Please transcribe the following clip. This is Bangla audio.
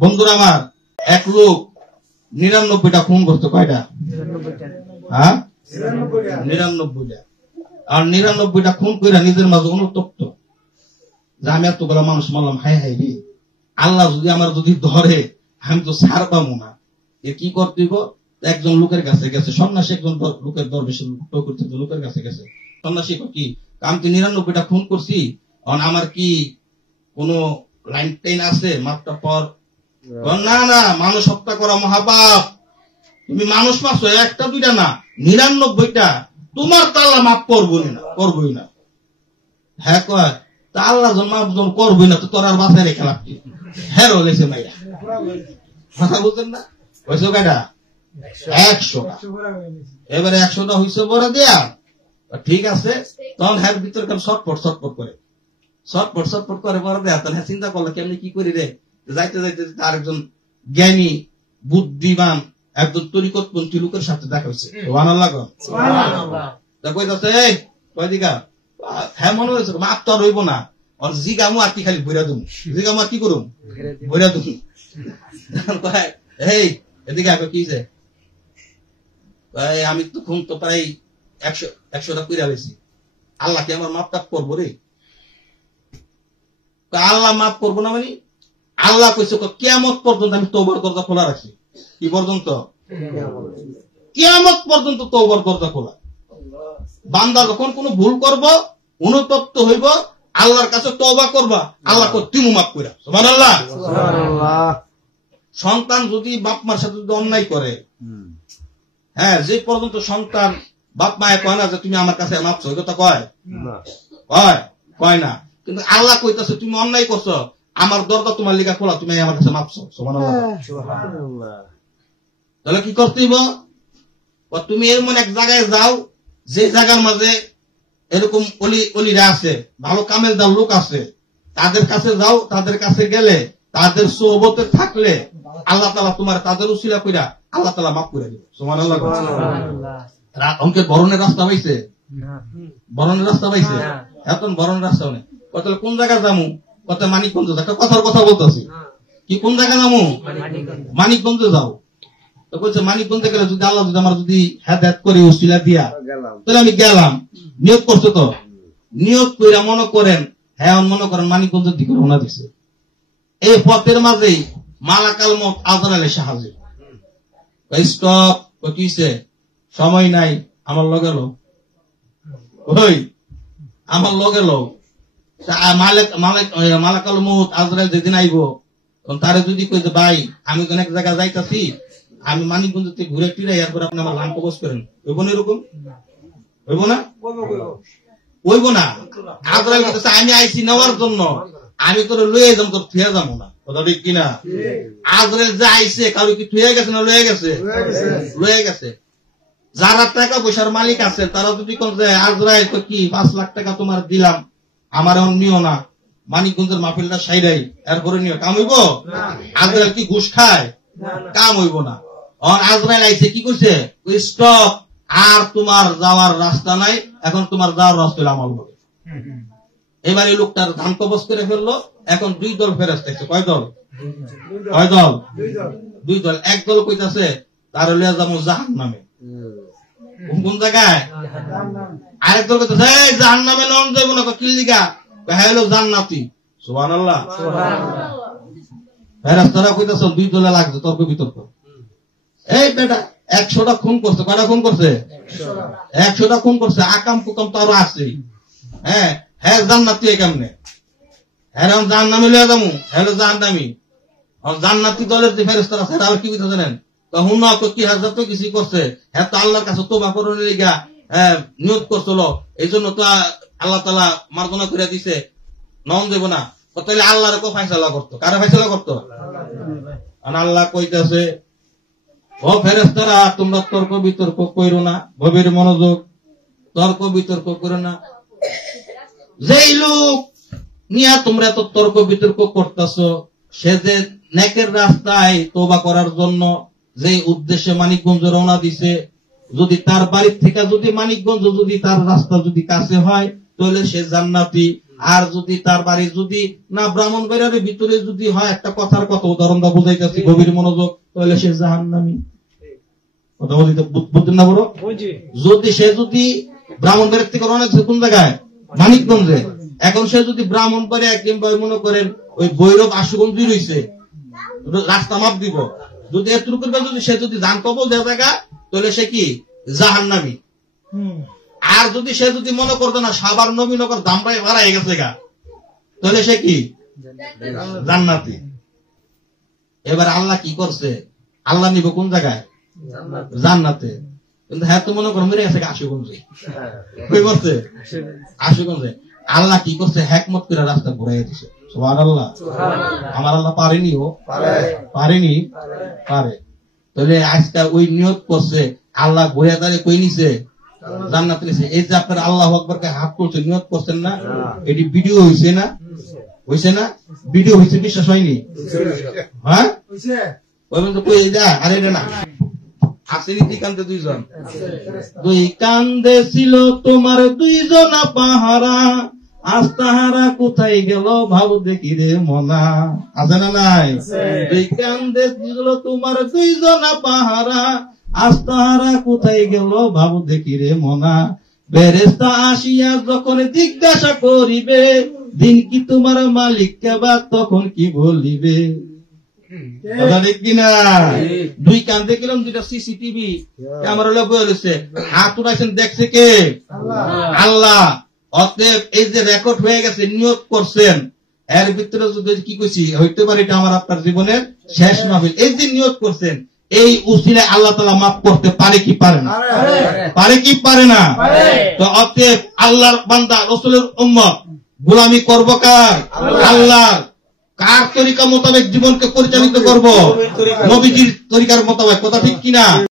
বন্ধুরা আমার, এক লোক 99টা খুন করতো। কয়টা? হ্যাঁ, 99টা। আর 99টা খুন করে নিজের মাঝে অনুতপ্ত যে আমি এতগুলো মানুষ মারলাম, হাই হাই রে, আল্লাহ যদি আমার যদি ধরে আমি তো ছাড় পাবো না। এ কি করতে হইব? একজন লোকের কাছে গেছে, সন্ন্যাসী একজন লোকের দরবেশের লোকের কাছে গেছে। সন্ন্যাসী কি, আমি তো 99টা খুন করছি, আমার কি কোন লাইন টাইন আছে মাপটা পর? না না, মানুষ হত্যা করা মহাপাপ। তুমি মানুষ মারছো, একটা দুইটা না, 99টা। তোমার তো আল্লাহ মাফ করবই না। হ্যাঁ কয়, তা আল্লাহ যখন মাফ যখন করবই না, তো তোর আর বাসায় রেখে লাগবে। হ্যাঁ রয়েছে মাইয়া, কথা বলতেন না? হয়েছে কয়টা? 100টা। এবারে 100টা হয়েছে বড় দেয়া, ঠিক আছে। তখন হ্যার ভিতরে ছটপট করে বড় দেয়া। তখন হ্যাঁ চিন্তা করলো কেমনি কি করি রে। যাইতে যাইতে তার একজন জ্ঞানী বুদ্ধিমান একজন তরিকতপন্থী লোকের সাথে দেখা হয়েছে। হ্যাঁ মনে হয়েছে মাপ তো আর রইব না, আর জিগামু আর কি খালি বইরা দুম, জিগামু আর কি করুম, বইরা দুম। এই এদিকে আগে কি আমি তো খুন তো প্রায় 100টা কইরা হয়েছি, আল্লাহ কি আমার মাপ টাপ করবো রে? আল্লাহ মাফ করবো না মানে? আল্লাহ কইছে কিয়ামত পর্যন্ত আমি তওবার দরজা খোলা রাখছি। কি পর্যন্ত? কিয়ামত পর্যন্ত তওবার দরজা খোলা। বান্দা যখন কোন ভুল করব, অনুতপ্ত হইব, আল্লাহর কাছে তওবা করবা, আল্লাহ তিমু মাফ কইরা। সুবহানাল্লাহ। সন্তান যদি বাপ মার সাথে যদি অন্যায় করে, হ্যাঁ, যে পর্যন্ত সন্তান বাপ মায়ে কয় না যে তুমি আমার কাছে মাপছো, এটা কয় না। কিন্তু আল্লাহ কইতাছে তুমি অন্যায় করছো, আমার দরজা তোমার লিগা খোলা, তুমি আমার কাছে মাপছো। সুবহানাল্লাহ। তাহলে কি করতে হইব? তুমি এমন এক জায়গায় যাও যে জায়গার মাঝে এরকম অলিরা আছে, ভালো কামেলদার লোক আছে, তাদের কাছে যাও। তাদের কাছে গেলে, তাদের সোহবতে থাকলে আল্লাহ তাআলা তোমার তাদের উসিলা কইরা আল্লাহ তাআলা মাফ করে দিবে। সুবহানাল্লাহ। অঙ্কের বরণের রাস্তা পাইছে? বরণের রাস্তা পাইছে? এখন বরণের রাস্তা নেই। তাহলে কোন জায়গায় যামু? কত মানিকগঞ্জ। একটা কথার কথা বলতেছি, কি কোন জায়গায় যামু? মানিকগঞ্জে যাও। তো বলছে মানিকগঞ্জে গেলে যদি আল্লাহ যদি আমার যদি হেদায়েত করে উসিলা দিয়া, তাহলে আমি গেলাম। নিয়োগ করছো তো, নিয়োগ কইরা মনে করেন, হ্যাঁ মনে করেন মানিকগঞ্জের দিকে রওনা দিছে। এই পথের মাঝেই মালাকাল মউত আজরাইল এসে হাজির। স্টপ, কিছে সময় নাই, আমার লগে লো, ওই আমার লগে লো। মালাকাল মউত আজরাইল যেদিন আইব, তারে যদি কই যে ভাই আমি কোন এক জায়গায় যাইতাছি, আমি মানিকগঞ্জ থেকে ঘুরে ফিরে এরপর আপনি আমার লাম কবজ করেন, হইব না? এরকম হইব না? হইব না। আজরাইল বলতেছে আমি আইছি নেওয়ার জন্য, আমি তোর লয়ে যাবো, তোর থুয়ে যাবো না। কথা ঠিক কিনা? আজরাইল যে আইছে কারো কি থুয়ে গেছে না লয়ে গেছে? লয়ে গেছে। যারা টাকা পয়সার মালিক আছে তারা যদি কোন আজরাইল তো কি 5 লাখ টাকা তোমার দিলাম, আমার এখন নিও না, মানিকগঞ্জের মাহফিলটা সাইরাই এরপরে নিও, কাম হইব? আজরাইল কি ঘুষ খায়? কাম হইব না। আজরাইল আইছে কি কইছে? স্টপ, আর তোমার যাওয়ার রাস্তা নাই, এখন তোমার যাওয়ার রাস্তা হলো আমার বলে। এবার এই লোকটার ধান কবজ করে ফেললো। এখন 2 দল ফেরেশতা আছে। কয় দল? 2 দল। এক দল কইতাছে তার লিয়া যাবো জাহান্নামে। কোন জায়গায়? আরেক দল কইতাছে এই জাহান্নামে নন যাইব না। কি লিগা? হলো জান্নাতি। সুবহানাল্লাহ। ফেরেশতারা কইতাছে 2 দলে লাগছে তর্ক বিতর্ক। এই বেটা 100টা খুন করছে। কয়টা খুন করছে? 100টা খুন করছে। আকাম কুকাম তো আরো আছে। হ্যাঁ হ্যাঁ, জান্নাতি কেমনে? হ্যাঁ জাহান্নামে লিয়া যাবো, হ্যালো জাহান্নামী। জান্নাতি দলের যে ফেরেশতারা আছে তারা কি কইতে জানেন? তখন কি হাজার তো কিছু করছে, হ্যাঁ তো আল্লাহর কাছে তোবা করার লিগা নিয়োগ করছিল, এই জন্য তো আল্লাহ তাআলা মার্জনা করে দিছে, নন দেব না। তাহলে আল্লাহর কো ফয়সালা করতো, কারে ফয়সালা করতো? আল্লাহ কইতাছে ও ফেরেশতারা তোমরা তর্ক বিতর্ক কইরো না, গভীর মনোযোগ, তর্ক বিতর্ক করো না। যেই লোক নিয়ে তোমরা এত তর্ক বিতর্ক করতেছো, সে যে নেকের রাস্তায় তওবা করার জন্য যে উদ্দেশ্যে মানিকগঞ্জ রওনা দিছে, যদি তার বাড়ির থেকে যদি মানিকগঞ্জ যদি তার রাস্তা যদি কাছে হয়, তাহলে সে জান্নাতি। আর যদি তার বাড়ি যদি না ব্রাহ্মণবাড়িয়ার ভিতরে যদি হয় একটা কথার কথা উদাহরণটা বুঝাইতেছি গভীর মনোযোগ, তাহলে সে জাহান্নামী। কথা বলতে বুঝতেন না বড়? যদি সে যদি ব্রাহ্মণবাড়িয়ার থেকে অনেক কোন জায়গায় মানিকগঞ্জে, এখন সে যদি ব্রাহ্মণবাড়িয়া কিংবা মনে করেন ওই ভৈরব আশুগঞ্জই রয়েছে, রাস্তা মাপ দিব, যদি এতটুকু যদি সে যদি জান কবল দেওয়া জায়গা, তাহলে সে কি জাহান্নামী। আর যদি সে যদি মনে করতো না সাবার নবীনগর দামটাই বাড়াই গেছে গা, তাহলে সে কি জান্নাতি। এবার আল্লাহ কি করছে, আল্লাহ নিব কোন জায়গায়? জান্নাতে। কিন্তু হ্যাঁ তো মনে করো মেরে গেছে আশুগঞ্জে, কই বলছে আশুগঞ্জে। আল্লাহ কি করছে, হ্যাকমত করে রাস্তা ঘুরাই দিছে। সুবহানাল্লাহ। আমার আল্লাহ পারেনি, ও পারেনি, পারে। তাহলে আজকাল ওই নিয়ত করছে, আল্লাহ ঘুরে দাঁড়িয়ে কই নিছে জান্নাত নিছে। এই যে আপনার আল্লাহু আকবারকে হাত তুলছে, নিয়ত করছেন না, এটি ভিডিও হয়েছে না? হয়েছে না? ভিডিও হয়েছে, বিশ্বাস হয়নি? হ্যাঁ ওই বন্ধু কই যা, আরে এটা না আসেনি। দুই কান্দে দুইজন, দুই কান্দে ছিল তোমার দুইজন পাহারা, আজ তাহারা কোথায় গেল ভাব দেখি রে মনা। আছে না নাই? দুই কান্দে ছিল তোমার দুইজন পাহারা, আজ তাহারা কোথায় গেল ভাব দেখি রে মনা। ফেরেশতা আসিয়া যখন জিজ্ঞাসা করিবে, দিন কি তোমার মালিক কেবা, তখন কি বলিবে? কিনা দুই কান্দে গেলাম, দুইটা সিসিটিভি ক্যামেরা বলেছে, হাত উঠাইছেন দেখছে কে? আল্লাহ। অতএব এই যে রেকর্ড হয়ে গেছে, নিয়ত করছেন, এর ভিতরে যদি কি কইছি হইতে পারে এটা আমার আপনার জীবনের শেষ মাহফিল। এই যে নিয়ত করছেন, এই উসিলায় আল্লাহ তাআলা মাফ করতে পারে কি পারে না? পারে কি পারে না? তো অতএব আল্লাহর বান্দা রাসূলের উম্মত গোলামি করব কার? আল্লাহ। কার তরিকা মোতাবেক জীবনকে পরিচালিত করব? নবীজির তরিকার মোতাবেক। কথা ঠিক কিনা?